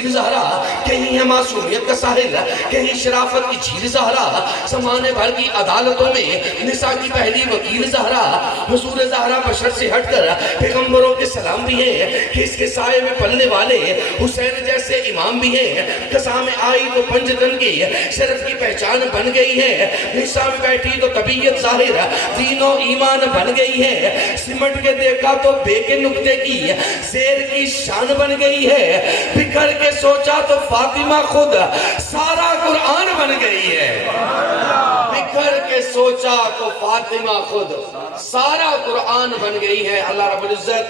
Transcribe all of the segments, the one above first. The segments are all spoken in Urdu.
خلیل زہرا، کہیں ہے معصومیت کا ساحل، کہیں شرافت کی جھیل زہرا، زمانے بھر کی عدالتوں میں نساء کی پہلی وکیل زہرا، حضور زہرا بشر سے ہٹ کر پیغمبروں کے سلام بھی ہیں کہ اس کے سائے میں پلنے والے حسین جیسے امام بھی ہیں، قضا میں آئی تو پنجتن کی شرف کی پہچان بن گئی ہے، نساء میں بیٹھی تو طبیعت ظاہر دین و ایمان بن گئی ہے، سمٹ کے دیکھا تو بے کے نکتے کی زیر کی شان بن گئی ہے، بکھر کے سوچا تو فاطمہ خود سارا قرآن بن گئی ہے، بکھر کے سوچا تو فاطمہ خود سارا قرآن بن گئی ہے۔ اللہ رب العزت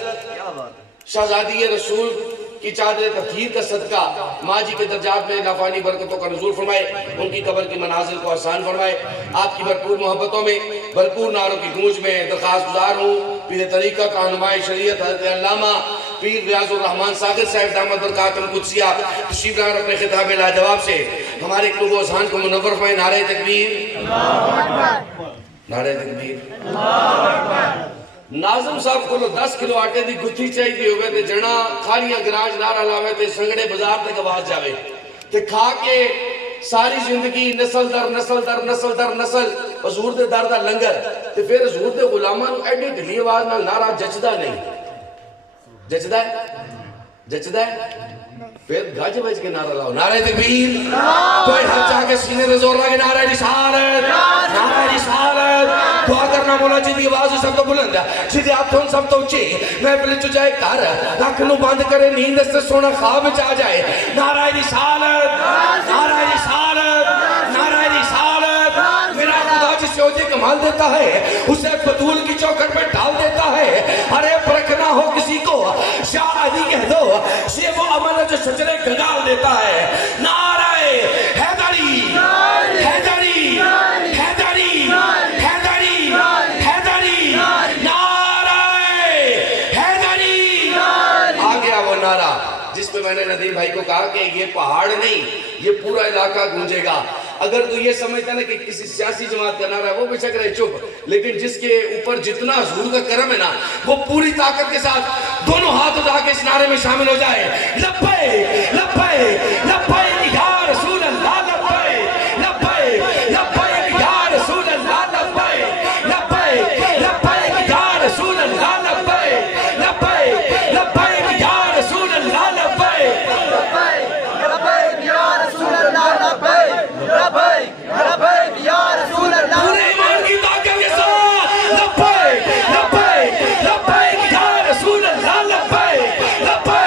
شہزادی رسول کی چادر تطہیر کا صدقہ ماجی کے درجات میں نافانی برکتوں کا نزول فرمائے، ان کی قبر کی منازل کو آسان فرمائے، آپ کی بھرپور محبتوں میں بھرپور نعروں کی گونج میں درخواست گزار ہوں پیر طریقہ کانمائے شریعت حضرت علامہ پیر ریاض الرحمن ساغر صاحب دامت برکات القدسیہ تشریف لائیں اور اپنے خطاب لاجواب سے ہمارے قلوب و اذہان کو منور فرمائیں۔ نعرہ تکبیر، نعرہ تکبیر۔ ناظم صاحب کو 10 کلو آٹے دی گتھی چاہیے ہوئے تے جنا کھالیاں گراج نارا لاوے تے سنگڑے بازار تک آواز جاوے تے کھا کے ساری زندگی نسل در نسل در نسل در نسل حضور دے در دا لنگر تے پھر حضور دے غلاماں نو ایڈی ڈھلی آواز نال نعرہ جچدا نہیں، جچدا ہے جچدا ہے پھر گج بج کے نعرہ لاؤ۔ نعرہ تکبیر، کوئی ہاتھ چاہ کے سینے دے زور لگے نعرہ رسالت، نعرہ رسالت، دعا کرنا مولا جی دی آواز سب تو بلند سیدھے ہاتھوں سب تو اونچی محفل چ جائے گھر آنکھ نو بند کرے نیند سے سونا خواب وچ آ جائے۔ نعرہ رسالت، نعرہ رسالت، نعرہ رسالت، میرا خدا جس سے عہدے کمال دیتا ہے اسے بطول کی چوکھٹ پہ ڈال دیتا ہے، ارے پرکھنا ہو کسی کو شاہ علی کہہ دو یہ وہ عمل ہے جو شجرے گنگال دیتا ہے۔ نعرہ حیدری، حیدری، حیدری، حیدری، حیدری، نعرہ حیدری۔ آ گیا وہ نعرہ جس پہ میں نے ندیم بھائی کو کہا کہ یہ پہاڑ نہیں یہ پورا علاقہ گونجے گا۔ اگر تو یہ سمجھتا نا کہ کسی سیاسی جماعت کا نعرہ وہ بے شک رہے چپ، لیکن جس کے اوپر جتنا حضور کا کرم ہے نا وہ پوری طاقت کے ساتھ دونوں ہاتھ اٹھا کے اس نعرے میں شامل ہو جائے۔ لبیک لبیک لبیک یا رسول اللہ، لبیک لبیک لبیک یا رسول اللہ، لبیک لبیک لبیک یا رسول اللہ، لبیک لبیک لبیک یا رسول اللہ، لبیک لبیک یا رسول اللہ، لبیک لبیک لبیک یا رسول اللہ، پورے ایمان کی طاقت کے ساتھ لبیک لبیک لبیک یا رسول اللہ، لبیک لبیک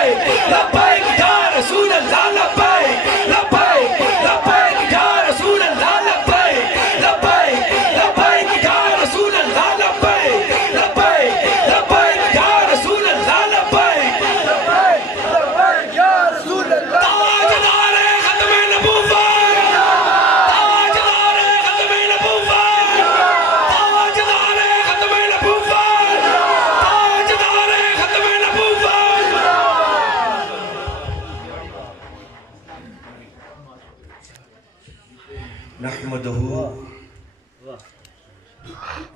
لبیک یا رسول اللہ، لبیک لبیک لبیک یا رسول اللہ، لبیک لبیک لبیک یا رسول اللہ، لبیک لبیک لبیک یا رسول اللہ، لبیک لبیک لبیک یا رسول اللہ۔ تاجدار ختم نبوت، تاجدار ختم نبوت، تاجدار ختم نبوت، تاجدار ختم نبوت۔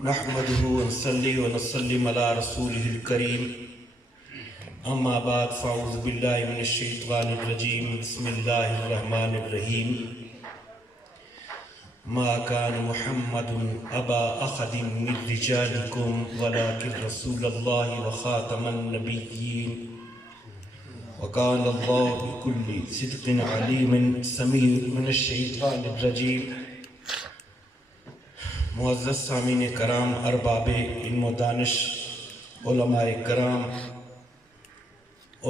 نحمده ونصلي ونسلم على رسوله الكريم اما بعد فاعوذ بالله من الشيطان الرجيم بسم الله الرحمن الرحيم ما كان محمد ابا احد من رجالكم ولكن رسول الله وخاتم النبيين وكان الله بكل صدق عليم سميع من الشيطان الرجيم۔ معزز سامعین کرام، ارباب علم و دانش، علماء کرام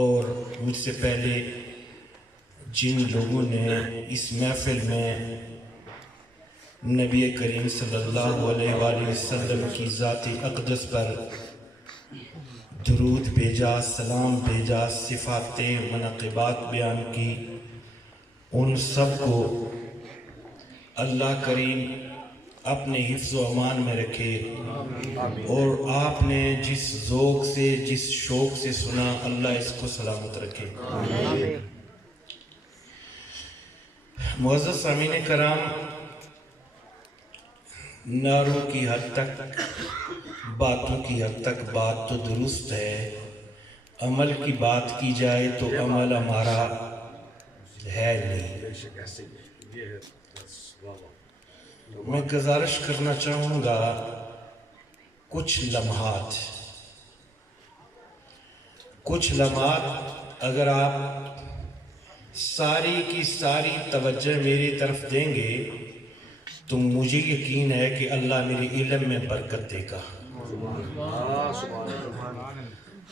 اور مجھ سے پہلے جن لوگوں نے اس محفل میں نبی کریم صلی اللہ علیہ وآلہ وسلم کی ذات اقدس پر درود بھیجا، سلام بھیجا، صفات منقبات بیان کی، ان سب کو اللہ کریم اپنے حفظ و امان میں رکھے، اور آپ نے جس ذوق سے جس شوق سے سنا اللہ اس کو سلامت رکھے۔ معزز سامعین کرام، نعروں کی حد تک، باتوں کی حد تک بات تو درست ہے، عمل کی بات کی جائے تو عمل ہمارا ہے نہیں۔ میں گزارش کرنا چاہوں گا کچھ لمحات اگر آپ ساری کی ساری توجہ میری طرف دیں گے تو مجھے یقین ہے کہ اللہ میرے علم میں برکت دے گا،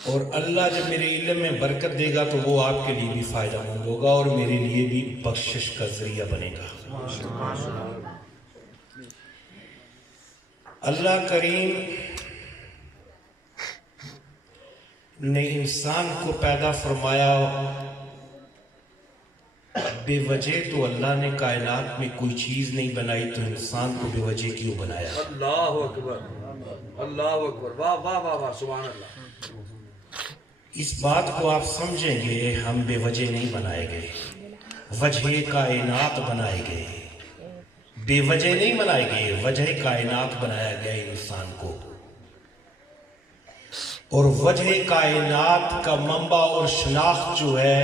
اور اللہ جب میرے علم میں برکت دے گا تو وہ آپ کے لیے بھی فائدہ مند ہوگا اور میرے لیے بھی بخشش کا ذریعہ بنے گا۔ اللہ کریم نے انسان کو پیدا فرمایا، بے وجہ تو اللہ نے کائنات میں کوئی چیز نہیں بنائی، تو انسان کو بے وجہ کیوں بنایا؟ اللہ اکبر، اللہ اکبر، واہ واہ واہ واہ، سبحان اللہ۔ اس بات کو آپ سمجھیں گے، ہم بے وجہ نہیں بنائے گئے، وجہ کائنات بنائے گئے، بے وجہ نہیں بنائے گئے، وجہ کائنات بنایا گیا انسان کو۔ اور وجہ کائنات کا منبع اور شناخت جو ہے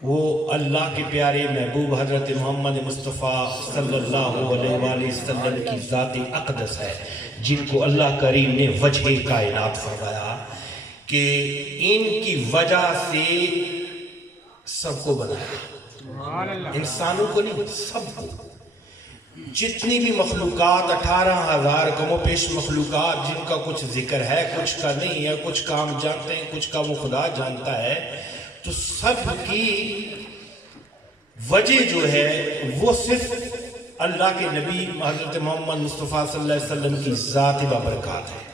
وہ اللہ کے پیارے محبوب حضرت محمد مصطفیٰ صلی اللہ علیہ وآلہ وسلم کی ذات اقدس ہے، جن کو اللہ کریم نے وجہ کائنات فرمایا کہ ان کی وجہ سے سب کو بنایا، انسانوں کو نہیں، سب کو۔ جتنی بھی مخلوقات 18,000 کم و بیش مخلوقات جن کا کچھ ذکر ہے، کچھ کا نہیں ہے، کچھ کا ہم جانتے ہیں، کچھ کا وہ خدا جانتا ہے، تو سب کی وجہ جو ہے وہ صرف اللہ کے نبی حضرت محمد مصطفیٰ صلی اللہ علیہ وسلم کی ذات بابرکات ہے۔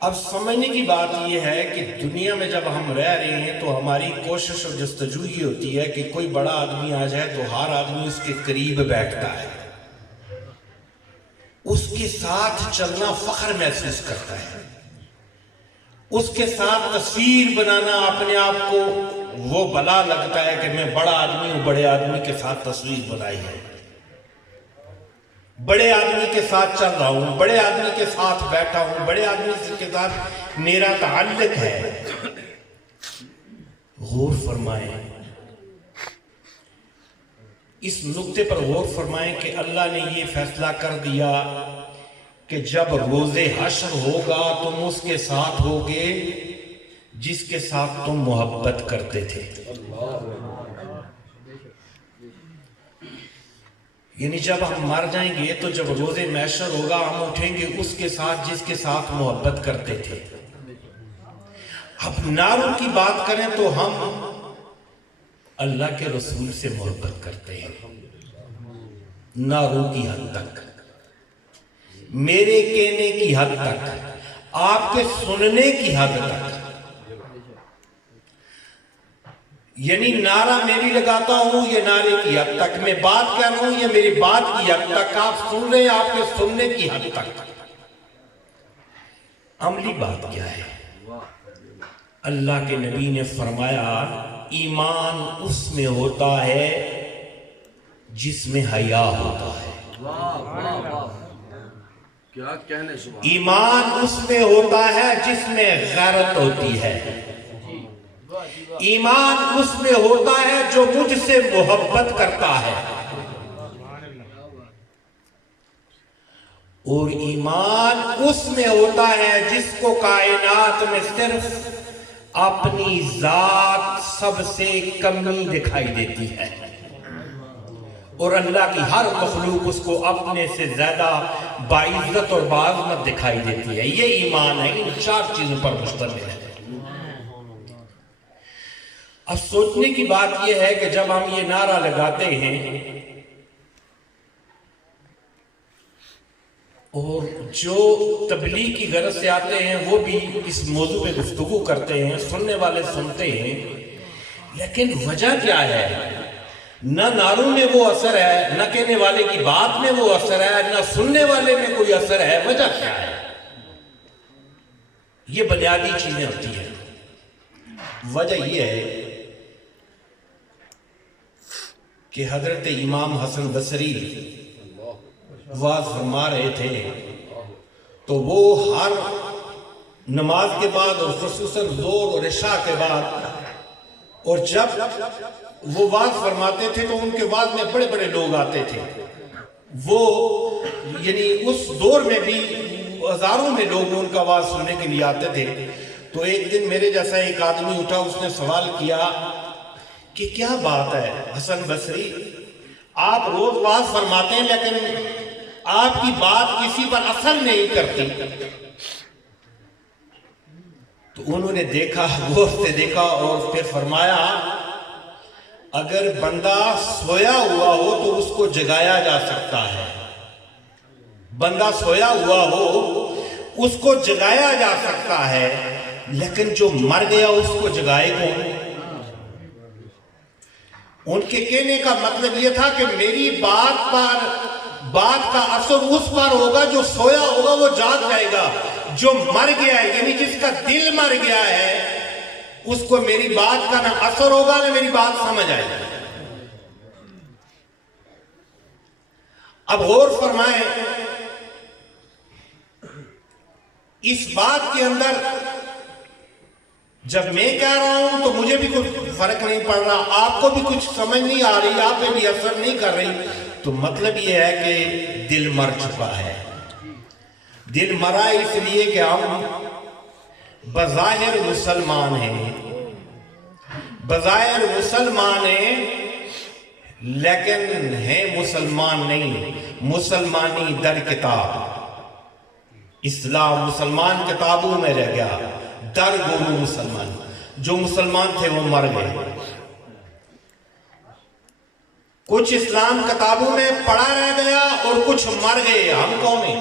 اب سمجھنے کی بات یہ ہے کہ دنیا میں جب ہم رہ رہے ہیں تو ہماری کوشش اور جستجو یہ ہوتی ہے کہ کوئی بڑا آدمی آ جائے تو ہر آدمی اس کے قریب بیٹھتا ہے، اس کے ساتھ چلنا فخر محسوس کرتا ہے، اس کے ساتھ تصویر بنانا اپنے آپ کو وہ بلا لگتا ہے کہ میں بڑا آدمی ہوں، بڑے آدمی کے ساتھ تصویر بنائی ہے، بڑے آدمی کے ساتھ چل رہا ہوں، بڑے آدمی کے ساتھ بیٹھا ہوں، بڑے آدمی کے ساتھ میرا تعلق ہے۔ غور فرمائیں، اس نقطے پر غور فرمائیں کہ اللہ نے یہ فیصلہ کر دیا کہ جب روز حشر ہوگا تم اس کے ساتھ ہوگے جس کے ساتھ تم محبت کرتے تھے، یعنی جب ہم مر جائیں گے تو جب روز محشر ہوگا ہم اٹھیں گے اس کے ساتھ جس کے ساتھ محبت کرتے تھے۔ اب ناروں کی بات کریں تو ہم اللہ کے رسول سے محبت کرتے ہیں، ناروں کی حد تک، میرے کہنے کی حد تک، آپ کے سننے کی حد تک، یعنی نعرہ میں بھی لگاتا ہوں یہ نعرے کی حد تک، میں بات کہہ رہا ہوں یہ میری بات کی حد تک، آپ سن رہے ہیں آپ کے سننے کی حد تک۔ عملی بات کیا ہے؟ اللہ کے نبی نے فرمایا ایمان اس میں ہوتا ہے جس میں حیا ہوتا ہے، کیا کہنے سبحان، ایمان اس میں ہوتا ہے جس میں غیرت ہوتی ہے، ایمان اس میں ہوتا ہے جو مجھ سے محبت کرتا ہے، اور ایمان اس میں ہوتا ہے جس کو کائنات میں صرف اپنی ذات سب سے کمی دکھائی دیتی ہے، اور اللہ کی ہر مخلوق اس کو اپنے سے زیادہ باعزت اور باعظمت دکھائی دیتی ہے۔ یہ ایمان ہے، ان 4 چیزوں پر مشتمل ہے۔ اب سوچنے کی بات یہ ہے کہ جب ہم یہ نعرہ لگاتے ہیں اور جو تبلیغ کی غرض سے آتے ہیں وہ بھی اس موضوع پہ گفتگو کرتے ہیں، سننے والے سنتے ہیں، لیکن وجہ کیا ہے؟ نہ نعروں میں وہ اثر ہے، نہ کہنے والے کی بات میں وہ اثر ہے، نہ سننے والے میں کوئی اثر ہے۔ وجہ کیا ہے؟ یہ بنیادی چیزیں ہوتی ہیں۔ وجہ یہ ہے کہ حضرت امام حسن بصری واز فرما رہے تھے تو وہ ہر نماز کے بعد اور خصوصاً ظہر اور عشاء کے بعد اور جب وہ واز فرماتے تھے تو ان کے واز میں بڑے بڑے لوگ آتے تھے. وہ یعنی اس دور میں بھی ہزاروں میں لوگ ان کا واز سننے کے لیے آتے تھے. تو ایک دن میرے جیسا ایک آدمی اٹھا, اس نے سوال کیا کہ کیا بات ہے حسن بصری, آپ روز واز فرماتے ہیں لیکن آپ کی بات کسی پر اثر نہیں کرتی. تو انہوں نے دیکھا, غور سے دیکھا اور پھر فرمایا اگر بندہ سویا ہوا ہو تو اس کو جگایا جا سکتا ہے, بندہ سویا ہوا ہو اس کو جگایا جا سکتا ہے, لیکن جو مر گیا اس کو جگائے کون؟ ان کے کہنے کا مطلب یہ تھا کہ میری بات کا اثر اس پر ہوگا, جو سویا ہوگا وہ جاگ جائے گا, جو مر گیا ہے یعنی جس کا دل مر گیا ہے اس کو میری بات کا نہ اثر ہوگا نہ میری بات سمجھ آئے گی. اب غور فرمائیں, اس بات کے اندر جب میں کہہ رہا ہوں تو مجھے بھی کچھ فرق نہیں پڑ رہا, آپ کو بھی کچھ سمجھ نہیں آ رہی, آپ پہ بھی اثر نہیں کر رہی, تو مطلب یہ ہے کہ دل مر چکا ہے. دل مرا اس لیے کہ ہم بظاہر مسلمان ہیں, بظاہر مسلمان ہیں لیکن ہیں مسلمان نہیں. مسلمانی در کتاب, اسلام مسلمان کتابوں میں رہ گیا, در گرو مسلمان. جو مسلمان تھے وہ مر گئے. کچھ اسلام کتابوں میں پڑھا رہ گیا اور کچھ مر گئے. ہم کون ہیں؟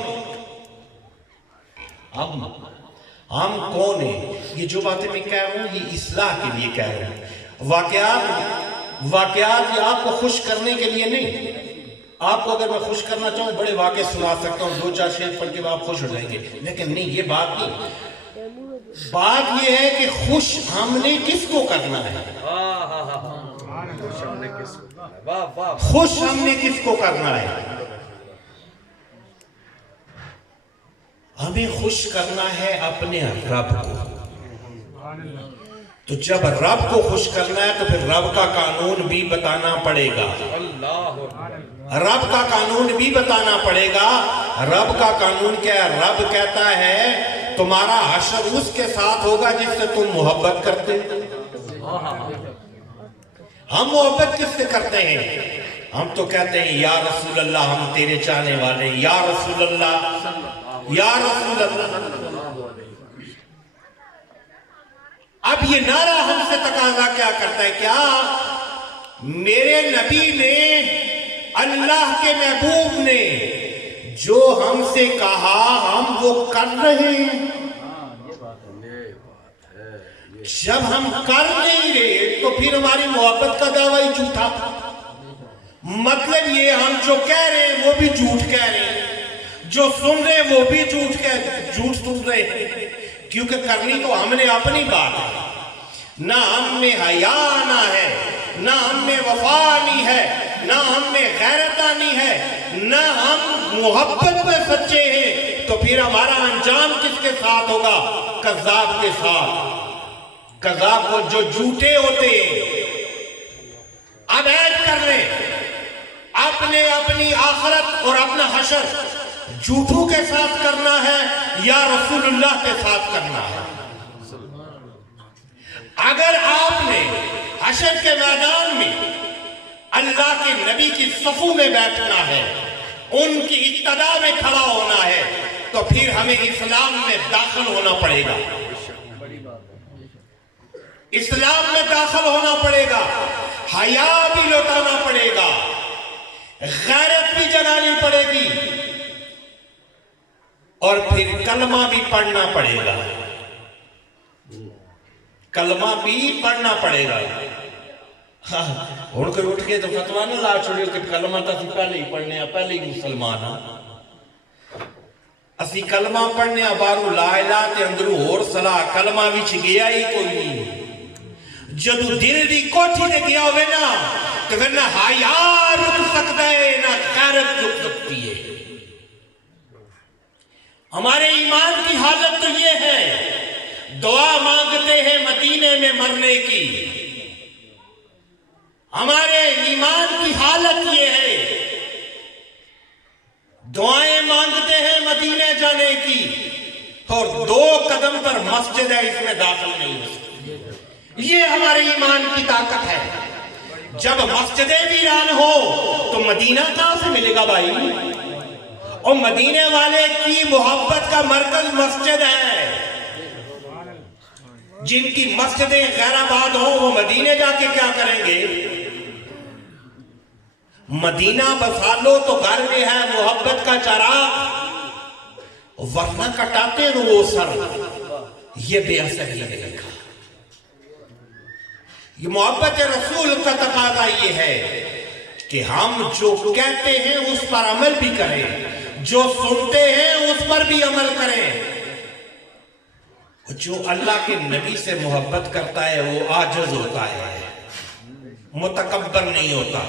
ہم کون ہیں؟ یہ جو باتیں میں کہہ رہا ہوں یہ اصلاح کے لیے کہہ رہا ہوں. واقعات یہ آپ کو خوش کرنے کے لیے نہیں. آپ کو اگر میں خوش کرنا چاہوں بڑے واقع سنا سکتا ہوں, 2-4 شعر پڑھ کے آپ خوش ہو جائیں گے, لیکن نہیں, یہ بات نہیں. بات یہ ہے کہ خوش ہم نے کس کو کرنا ہے, خوش ہم نے کس کو کرنا ہے. ہمیں خوش کرنا ہے اپنے رب کو. تو جب رب کو خوش کرنا ہے تو پھر رب کا قانون بھی بتانا پڑے گا. رب کا قانون بھی بتانا پڑے گا. رب کا قانون کیا ہے؟ رب کہتا ہے تمہارا حشر اس کے ساتھ ہوگا جس سے تم محبت کرتے. ہم محبت کس سے کرتے ہیں؟ ہم تو کہتے ہیں یا رسول اللہ ہم تیرے چاہنے والے ہیں, یا رسول اللہ, یا رسول اللہ. اب یہ نعرہ ہم سے تقاضا کیا کرتا ہے؟ کیا میرے نبی نے, اللہ کے محبوب نے جو ہم سے کہا ہم وہ کر رہے ہیں؟ جب ہم کر نہیں رہے تو پھر ہماری محبت کا دعویٰ ہی جھوٹا. مطلب یہ ہم جو کہہ رہے ہیں وہ بھی جھوٹ کہہ رہے ہیں, جو سن رہے ہیں وہ بھی جھوٹ سن رہے ہیں, کیونکہ کرنی تو ہم نے اپنی بات ہے. نہ ہم میں حیا آنا ہے, نہ ہم میں وفا آنی ہے, نہ ہم میں غیرت آنی ہے, نہ ہم محبت میں سچے ہیں. تو پھر ہمارا انجام کس کے ساتھ ہوگا؟ کذاب کے ساتھ. کذاب کو جو جھوٹے ہوتے ہیں. اب عید کر لیں اپنی آخرت اور اپنا حشر جھوٹوں کے ساتھ کرنا ہے یا رسول اللہ کے ساتھ کرنا ہے. اگر آپ نے حشر کے میدان میں اللہ کے نبی کی صفوں میں بیٹھنا ہے, ان کی ابتدا میں کھڑا ہونا ہے, تو پھر ہمیں اسلام میں داخل ہونا پڑے گا. اسلام میں داخل ہونا پڑے گا, حیا بھی لوٹانا پڑے گا, غیرت بھی جگانی پڑے گی, اور پھر کلمہ بھی پڑھنا پڑے گا. کلمہ بھی پڑھنا پڑے گا. اڑ کے تو فتوا نہ لا چھوڑیو کہ کلمہ تو اسی پہلے ہی پڑھنے, پہلے ہی مسلمان ہاں. اسی کلمہ پڑھنے بارو لا الہ تے اندرو اور صلاح کلمہ وچ گیا ہی کوئی نہیں. جدو دل دی کوٹھی نے گیا ہوئے نا تو پھر نہ حیا رک سکتا ہے نہ غیرت رک سکتی ہے. ہمارے ایمان کی حالت تو یہ ہے, دعا مانگتے ہیں مدینے میں مرنے کی, ہمارے ایمان کی حالت یہ ہے، دعائیں مانگتے ہیں مدینے جانے کی اور 2 قدم پر مسجد ہے، اس میں داخل نہیں ہو سکتے۔ یہ ہمارے ایمان کی طاقت ہے۔ جب مسجدیں ویران ہو تو مدینہ کہاں سے ملے گا بھائی؟ اور مدینے والے کی محبت کا مرکز مسجد ہے۔ جن کی مسجدیں غیر آباد ہوں وہ مدینے جا کے کیا کریں گے؟ مدینہ بسا لو تو گھر میں ہے محبت کا چراغ، ورنہ کٹاتے رو وہ سر، یہ بے اثر ہی رہے گا۔ یہ محبت رسول کا تقاضا یہ ہے کہ ہم جو کہتے ہیں اس پر عمل بھی کریں، جو سنتے ہیں اس پر بھی عمل کریں۔ جو اللہ کے نبی سے محبت کرتا ہے وہ عاجز ہوتا ہے، متکبر نہیں ہوتا،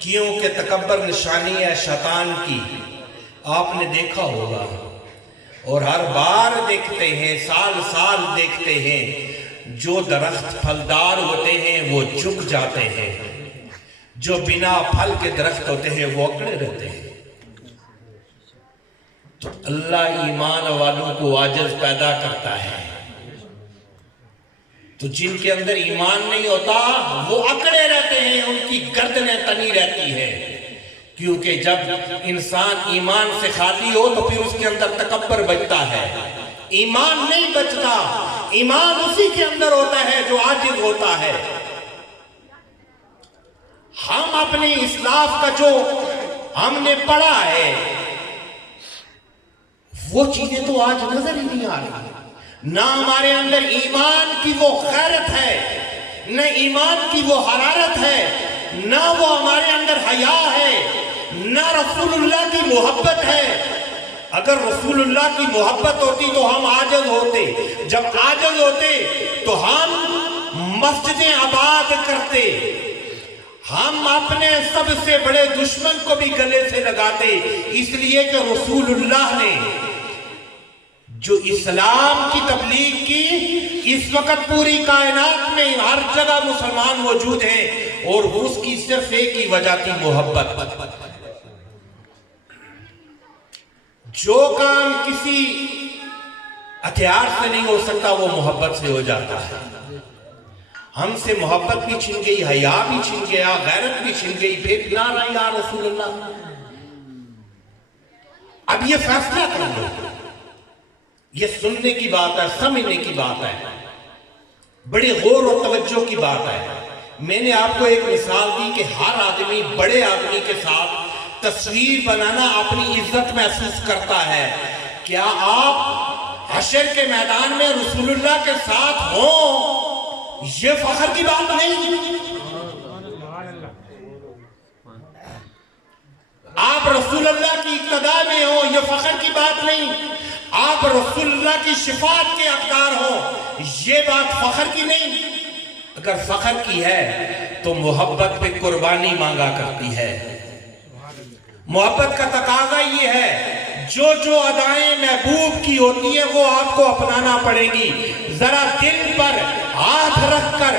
کیونکہ تکبر نشانی ہے شیطان کی، آپ نے دیکھا ہوگا اور ہر بار دیکھتے ہیں، سال سال دیکھتے ہیں، جو درخت پھلدار ہوتے ہیں وہ جھک جاتے ہیں، جو بنا پھل کے درخت ہوتے ہیں وہ اکڑے رہتے ہیں۔ تو اللہ ایمان والوں کو عاجز پیدا کرتا ہے، تو جن کے اندر ایمان نہیں ہوتا وہ اکڑے رہتے ہیں، ان کی گردنیں تنی رہتی ہے، کیونکہ جب انسان ایمان سے خالی ہو تو پھر اس کے اندر تکبر بچتا ہے۔ ایمان نہیں بچتا، ایمان اسی کے اندر ہوتا ہے جو عاجز ہوتا ہے۔ ہم اپنی اسلاف کا جو ہم نے پڑھا ہے وہ چیزیں تو آج نظر ہی نہیں آ رہی۔ نہ ہمارے اندر ایمان کی وہ غیرت ہے، نہ ایمان کی وہ حرارت ہے، نہ وہ ہمارے اندر حیا ہے، نہ رسول اللہ کی محبت ہے۔ اگر رسول اللہ کی محبت ہوتی تو ہم عاجز ہوتے، جب عاجز ہوتے تو ہم مسجدیں آباد کرتے، ہم اپنے سب سے بڑے دشمن کو بھی گلے سے لگاتے، اس لیے کہ رسول اللہ نے جو اسلام کی تبلیغ کی، اس وقت پوری کائنات میں ہر جگہ مسلمان موجود ہیں، اور اس کی صرف ایک ہی وجہ تھی، محبت۔ جو کام کسی ہتھیار سے نہیں ہو سکتا وہ محبت سے ہو جاتا ہے۔ ہم سے محبت بھی چھن گئی، حیا بھی چھن گیا، غیرت بھی چھن گئی، پھر نعرہ یا رسول اللہ۔ اب یہ فیصلہ کر لو، یہ سننے کی بات ہے، سمجھنے کی بات ہے، بڑی غور و توجہ کی بات ہے۔ میں نے آپ کو ایک مثال دی کہ ہر آدمی بڑے آدمی کے ساتھ تصویر بنانا اپنی عزت محسوس کرتا ہے۔ کیا آپ حشر کے میدان میں رسول اللہ کے ساتھ ہوں، یہ فخر کی بات نہیں؟ آپ رسول اللہ کی اقتداء میں ہوں، یہ فخر کی بات نہیں؟ آپ رسول اللہ کی شفاعت کے حقدار ہوں، یہ بات فخر کی نہیں؟ اگر فخر کی ہے تو محبت پہ قربانی مانگا کرتی ہے۔ محبت کا تقاضا یہ ہے، جو جو ادائیں محبوب کی ہوتی ہیں وہ آپ کو اپنانا پڑے گی۔ ذرا دل پر ہاتھ رکھ کر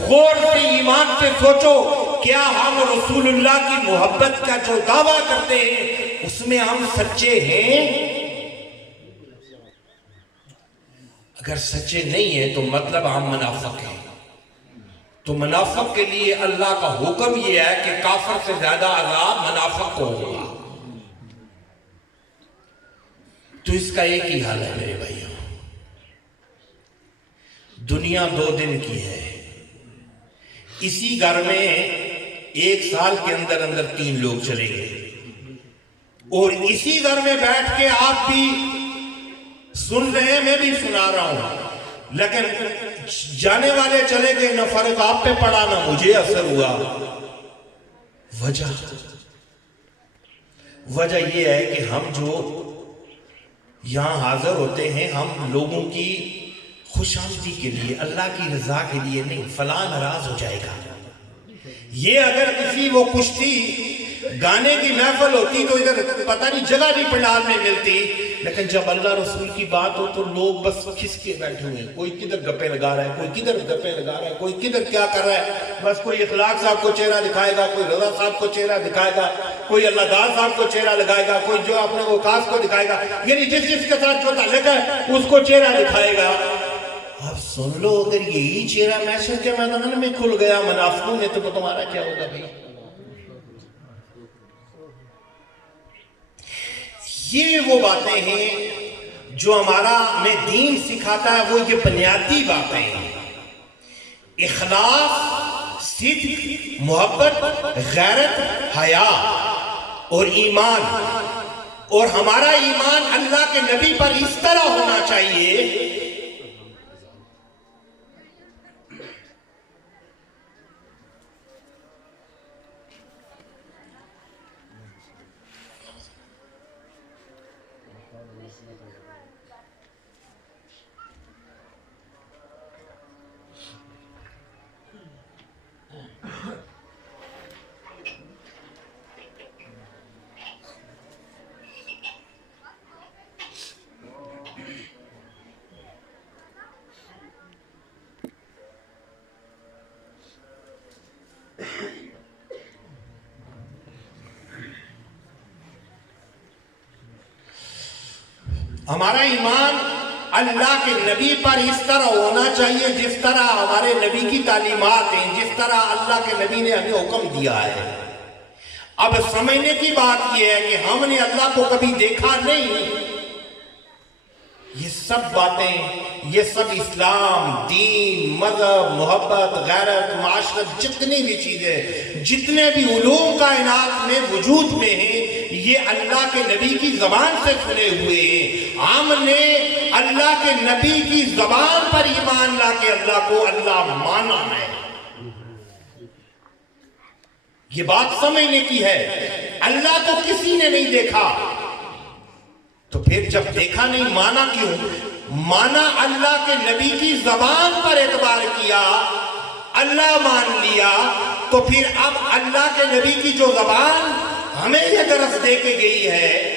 غور سے ایمان سے سوچو، کیا ہم رسول اللہ کی محبت کا جو دعویٰ کرتے ہیں اس میں ہم سچے ہیں؟ اگر سچے نہیں ہیں تو مطلب ہم منافق ہیں۔ تو منافق کے لیے اللہ کا حکم یہ ہے کہ کافر سے زیادہ عذاب منافق کو ہوگا۔ تو اس کا ایک ہی حل ہے میرے بھائیوں، دنیا 2 دن کی ہے، اسی گھر میں 1 سال کے اندر اندر 3 لوگ چلیں گے، اور اسی گھر میں بیٹھ کے آپ بھی سن رہے ہیں، میں بھی سنا رہا ہوں، لیکن جانے والے چلے گئے، نہ فرق آپ پہ پڑا نہ مجھے اثر ہوا۔ وجہ یہ ہے کہ ہم جو یہاں حاضر ہوتے ہیں، ہم لوگوں کی خوش آمدی کے لیے، اللہ کی رضا کے لیے نہیں، فلاں ناراض ہو جائے گا۔ یہ اگر کسی وہ کشتی گانے کی محفل ہوتی تو ادھر پتہ نہیں جگہ نہیں پنڈال میں ملتی، لیکن جب اللہ رسول کی بات ہو تو لوگ بس کھس کے بیٹھے ہوئے ہیں، کوئی کدھر گپے لگا رہا ہے، کوئی کدھر گپے لگا رہا ہے، کوئی کدھر کیا کر رہا ہے، بس کوئی اخلاق صاحب کو چہرہ دکھائے گا، کوئی رضا صاحب کو چہرہ دکھائے گا، کوئی اللہ دار صاحب کو چہرہ لگائے گا، کوئی جو اپنے وقاص کو دکھائے گا، یعنی جس جس کے ساتھ جو تعلق ہے اس کو چہرہ دکھائے گا۔ اب سن لو، اگر یہی چہرہ محشر کے میدان میں کھل گیا منافقوں میں، تو تمہارا کیا ہوگا بھائی؟ یہ وہ باتیں ہیں جو ہمارا میں دین سکھاتا ہے، وہ یہ بنیادی باتیں ہیں: اخلاص، صدق، محبت، غیرت، حیا اور ایمان۔ اور ہمارا ایمان اللہ کے نبی پر اس طرح ہونا چاہیے ہمارا ایمان اللہ کے نبی پر اس طرح ہونا چاہیے جس طرح ہمارے نبی کی تعلیمات ہیں، جس طرح اللہ کے نبی نے ہمیں حکم دیا ہے۔ اب سمجھنے کی بات یہ ہے کہ ہم نے اللہ کو کبھی دیکھا نہیں، یہ سب باتیں، یہ سب اسلام، دین، مذہب، محبت، غیرت، معاشرت، جتنی بھی چیزیں، جتنے بھی علوم کائنات میں وجود میں ہیں، یہ اللہ کے نبی کی زبان سے سنے ہوئے ہیں۔ ہم نے اللہ کے نبی کی زبان پر ایمان لا کے اللہ کو اللہ مانا ہے۔ یہ بات سمجھنے کی ہے۔ اللہ کو کسی نے نہیں دیکھا، تو پھر جب دیکھا نہیں مانا کیوں؟ مانا اللہ کے نبی کی زبان پر اعتبار کیا، اللہ مان لیا، تو پھر اب اللہ کے نبی کی جو زبان ہمیں یہ درس دے کے گئی ہے،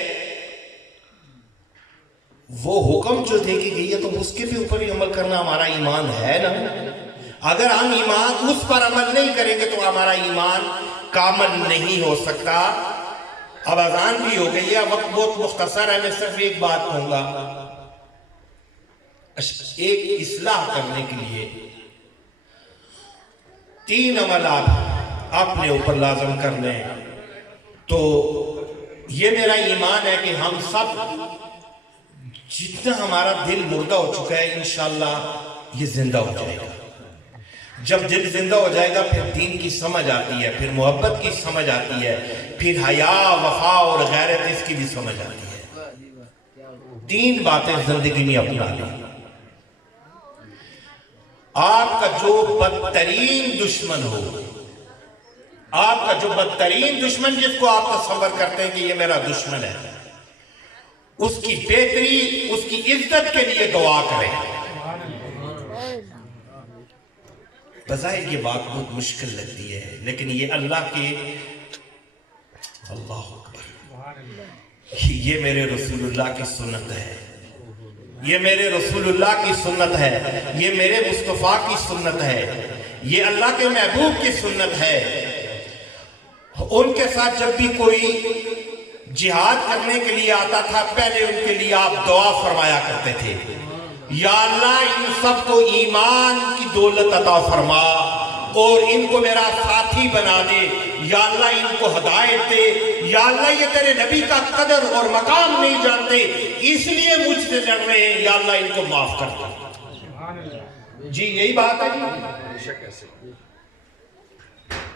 وہ حکم جو دے کے گئی ہے، تو اس کے بھی اوپر ہی عمل کرنا ہمارا ایمان ہے نا۔ اگر ہم ایمان اس پر عمل نہیں کریں گے تو ہمارا ایمان کامل نہیں ہو سکتا۔ اب اذان بھی ہو گئی ہے، وقت بہت مختصر ہے، میں صرف ایک بات کہوں گا۔ ایک اصلاح کرنے کے لیے 3 عمل آپ اپنے اوپر لازم کر لیں، تو یہ میرا ایمان ہے کہ ہم سب، جتنا ہمارا دل مردہ ہو چکا ہے، انشاءاللہ یہ زندہ ہو جائے گا۔ جب دل زندہ ہو جائے گا پھر دین کی سمجھ آتی ہے، پھر محبت کی سمجھ آتی ہے، پھر حیا، وفا اور غیرت اس کی بھی سمجھ آتی ہے۔ 3 باتیں زندگی میں اپنا لیں۔ آپ کا جو بدترین دشمن ہو، آپ کا جو بدترین دشمن جس کو آپ تصور کرتے ہیں کہ یہ میرا دشمن ہے، اس کی بہتری، اس کی عزت کے لیے دعا کریں۔ بظاہر یہ بات بہت مشکل لگتی ہے، لیکن یہ اللہ کے، اللہ اکبر، یہ میرے رسول اللہ کی سنت ہے، یہ میرے رسول اللہ کی سنت ہے، یہ میرے مصطفیٰ کی سنت ہے، یہ اللہ کے محبوب کی سنت ہے۔ ان کے ساتھ جب بھی کوئی جہاد کرنے کے لیے آتا تھا، پہلے ان کے لیے آپ دعا فرمایا کرتے تھے، یا اللہ ان سب کو ایمان کی دولت عطا فرما اور ان کو میرا ساتھی بنا دے، یا اللہ ان کو ہدایت دے، یا اللہ یہ تیرے نبی کا قدر اور مقام نہیں جانتے اس لیے مجھ سے لڑ رہے ہیں، یا اللہ ان کو معاف کر دے۔ جی یہی بات ہے جی،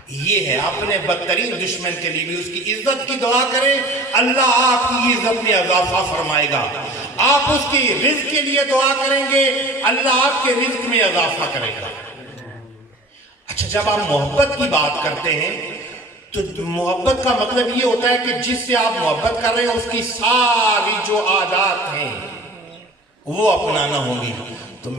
یہ ہے اپنے بدترین دشمن کے لیے بھی اس کی عزت کی دعا کریں، اللہ آپ کی عزت میں اضافہ فرمائے گا۔ آپ اس کی رزق کے لیے دعا کریں گے، اللہ آپ کے رزق میں اضافہ کرے گا۔ اچھا، جب آپ محبت کی بات کرتے ہیں تو محبت کا مطلب یہ ہوتا ہے کہ جس سے آپ محبت کر رہے ہیں اس کی ساری جو عادات ہیں وہ اپنانا ہوں گی۔ تو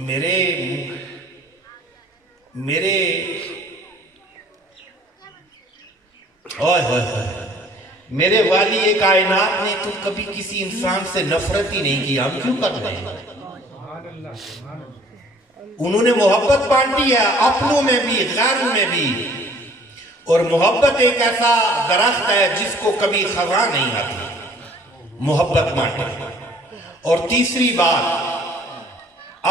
میرے والی کائنات نے تو کبھی کسی انسان سے نفرت ہی نہیں کی، ہم کیوں کر رہے ہیں؟ انہوں نے محبت بانٹی ہے اپنوں میں بھی غیروں میں بھی، اور محبت ایک ایسا درخت ہے جس کو کبھی خزاں نہیں آتی، محبت بانٹے۔ اور تیسری بات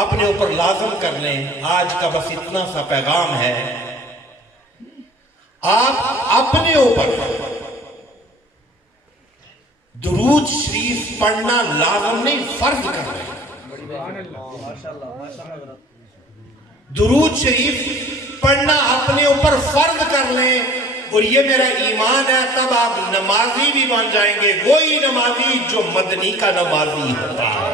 اپنے اوپر لازم کر لیں، آج کا بس اتنا سا پیغام ہے، آپ اپنے اوپر درود شریف پڑھنا لازم نہیں، فرض کر رہے ہیں۔ درود شریف پڑھنا اپنے اوپر فرض کر لیں، اور یہ میرا ایمان ہے، تب آپ نمازی بھی بن جائیں گے، وہی نمازی جو مدنی کا نمازی ہوتا ہے۔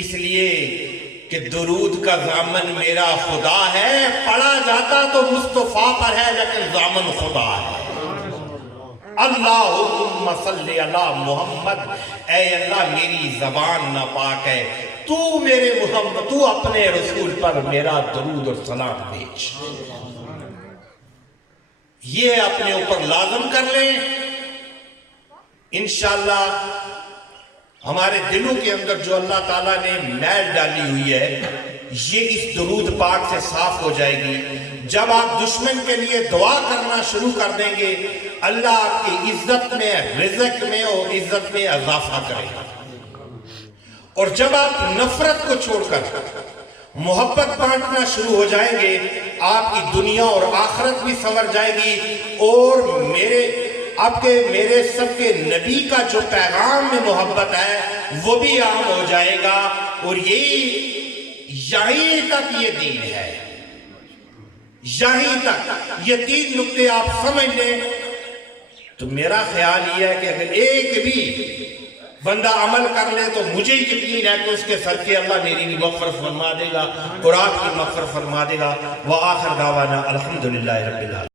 اس لیے کہ درود کا ضامن میرا خدا ہے، پڑھا جاتا تو مصطفیٰ پر ہے لیکن ضامن خدا ہے۔ اللہم صلی علی محمد، اے اللہ میری زبان ناپاک ہے، تو میرے محمد، تو اپنے رسول پر میرا درود اور سلام بھیج۔ یہ اپنے اوپر لازم کر لیں، انشاءاللہ ہمارے دلوں کے اندر جو اللہ تعالیٰ نے میل ڈالی ہوئی ہے یہ اس درود پاک سے صاف ہو جائے گی۔ جب آپ دشمن کے لیے دعا کرنا شروع کر دیں گے، اللہ آپ کی عزت میں، رزق میں اور عزت میں اضافہ کرے گا۔ اور جب آپ نفرت کو چھوڑ کر محبت بانٹنا شروع ہو جائیں گے، آپ کی دنیا اور آخرت بھی سنور جائے گی، اور میرے سب کے نبی کا جو پیغام میں محبت ہے وہ بھی عام ہو جائے گا، اور یہیں تک یہ دین ہے، یہیں تک یہ تین نکتے آپ سمجھ لیں تو میرا خیال یہ ہے کہ اگر ایک بھی بندہ عمل کر لے تو مجھے یقین ہے کہ اس کے صدقے اللہ میری بھی مغفرت فرما دے گا اور آپ کی مغفرت فرما دے گا۔ وآخر دعوانا الحمدللہ رب العالمین۔